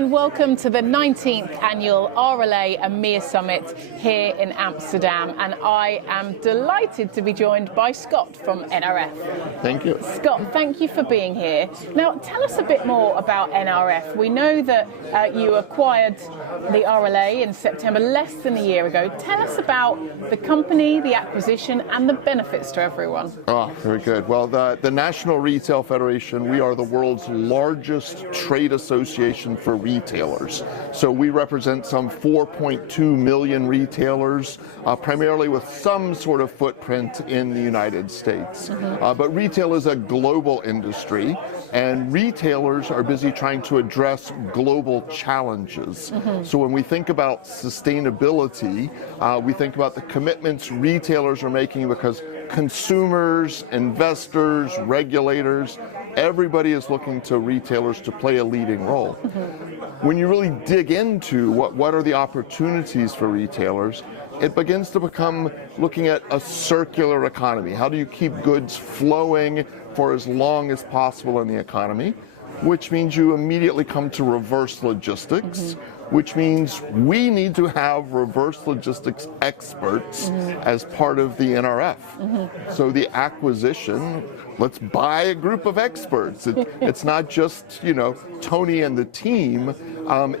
and welcome to the 19th annual RLA EMEA Summit here in Amsterdam. And I am delighted to be joined by Scot from NRF. Thank you. Scot, thank you for being here. Now, tell us a bit more about NRF. We know that you acquired the RLA in September, less than a year ago. Tell us about the company, the acquisition, and the benefits to everyone. Oh, very good. Well, the National Retail Federation, we are the world's largest trade association for retailers. So we represent some 4.2 million retailers, primarily with some sort of footprint in the United States. But retail is a global industry, and retailers are busy trying to address global challenges. So when we think about sustainability, we think about the commitments retailers are making because consumers, investors, regulators, everybody is looking to retailers to play a leading role. When you really dig into what are the opportunities for retailers, it begins to become looking at a circular economy. How do you keep goods flowing for as long as possible in the economy? Which means you immediately come to reverse logistics, which means we need to have reverse logistics experts as part of the NRF. So the acquisition, let's buy a group of experts. It's not just, Tony and the team.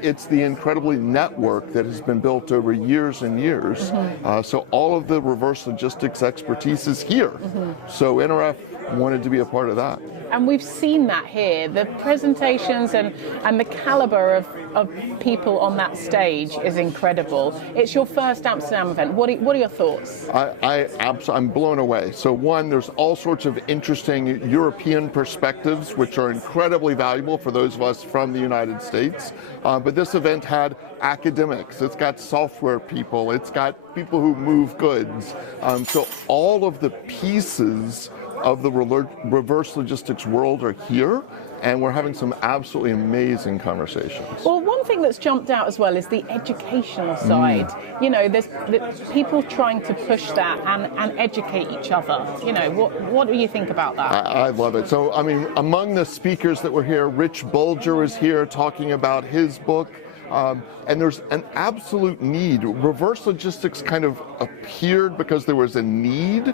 It's the incredibly network that has been built over years and years. So all of the reverse logistics expertise is here. So NRF wanted to be a part of that. And we've seen that here. The presentations and the caliber of people on that stage is incredible. It's your first Amsterdam event. What are your thoughts? I'm blown away. So one, there's all sorts of interesting European perspectives, which are incredibly valuable for those of us from the United States. But this event had academics, it's got software people, it's got people who move goods. So all of the pieces of the reverse logistics world are here, and we're having some absolutely amazing conversations. Well, one thing that's jumped out as well is the educational side. There's people trying to push that and educate each other. What do you think about that? I love it. So, among the speakers that were here, Rich Bulger is here talking about his book. And there's an absolute need. Reverse logistics kind of appeared because there was a need,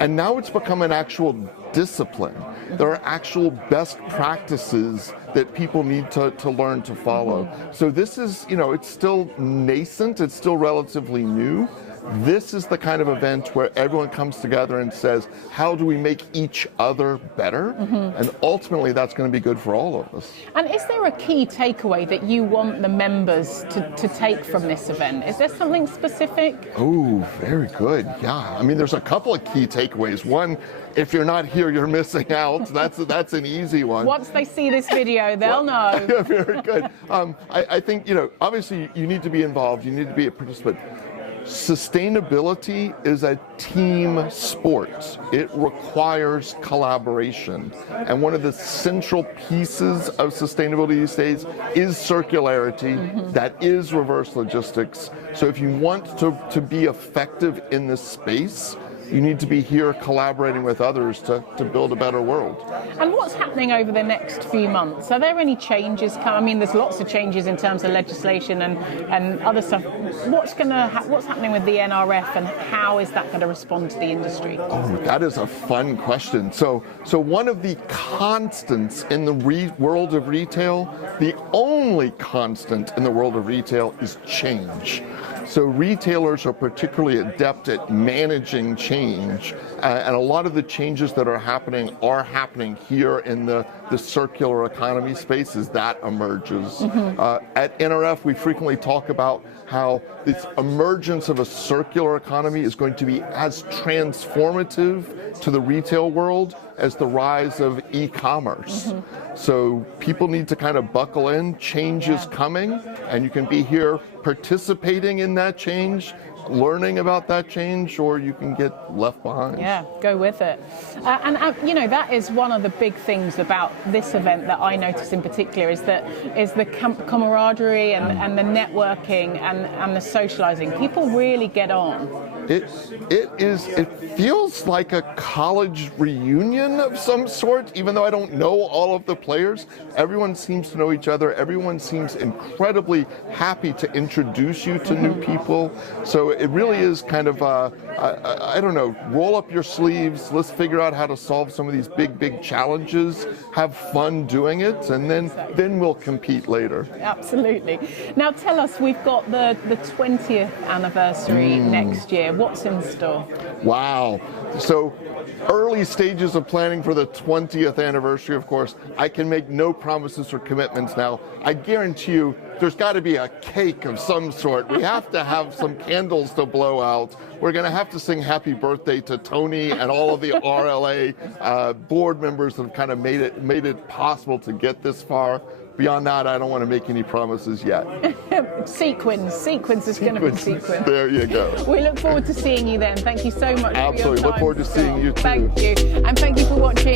and now it's become an actual discipline. There are actual best practices that people need to learn to follow. So this is, it's still nascent, it's still relatively new. This is the kind of event where everyone comes together and says, how do we make each other better? And ultimately, that's going to be good for all of us. And is there a key takeaway that you want the members to take from this event? Is there something specific? Oh, very good. Yeah. There's a couple of key takeaways. One, if you're not here, you're missing out. That's an easy one. Once they see this video, they'll know. Yeah, very good. I think, obviously you need to be involved. You need to be a participant. Sustainability is a team sport. It requires collaboration. And one of the central pieces of sustainability these days is circularity. That is reverse logistics. So if you want to be effective in this space, you need to be here collaborating with others to build a better world. And what's happening over the next few months? Are there any changes coming? There's lots of changes in terms of legislation and other stuff. What's happening with the NRF, and how is that going to respond to the industry? Oh, that is a fun question. So one of the constants in the world of retail, the only constant in the world of retail is change. So retailers are particularly adept at managing change, and a lot of the changes that are happening here in the circular economy space as that emerges. At NRF, we frequently talk about how this emergence of a circular economy is going to be as transformative to the retail world as the rise of e-commerce. So people need to kind of buckle in. Change is coming, and you can be here participating in that change learning about that change, or you can get left behind. Yeah, go with it. And you know, that is one of the big things about this event that I notice in particular is the camaraderie and the networking and the socializing. People really get on. It feels like a college reunion of some sort, even though I don't know all of the players. Everyone seems to know each other. Everyone seems incredibly happy to introduce you to new people. So it really is kind of, I don't know, roll up your sleeves, let's figure out how to solve some of these big challenges, have fun doing it, and then we'll compete later. Absolutely. Now tell us, we've got the 20th anniversary next year. What's in store? Wow. So early stages of planning for the 20th anniversary, of course. I can make no promises or commitments now. I guarantee you there's got to be a cake of some sort. We have to have some candles to blow out. We're going to have to sing happy birthday to Tony and all of the RLA board members that have kind of made it possible to get this far. Beyond that, I don't want to make any promises yet. Sequins is going to be sequins. There you go. We look forward to seeing you then. Thank you so much. Absolutely. For your time. Look forward to seeing you too. Thank you. And thank you for watching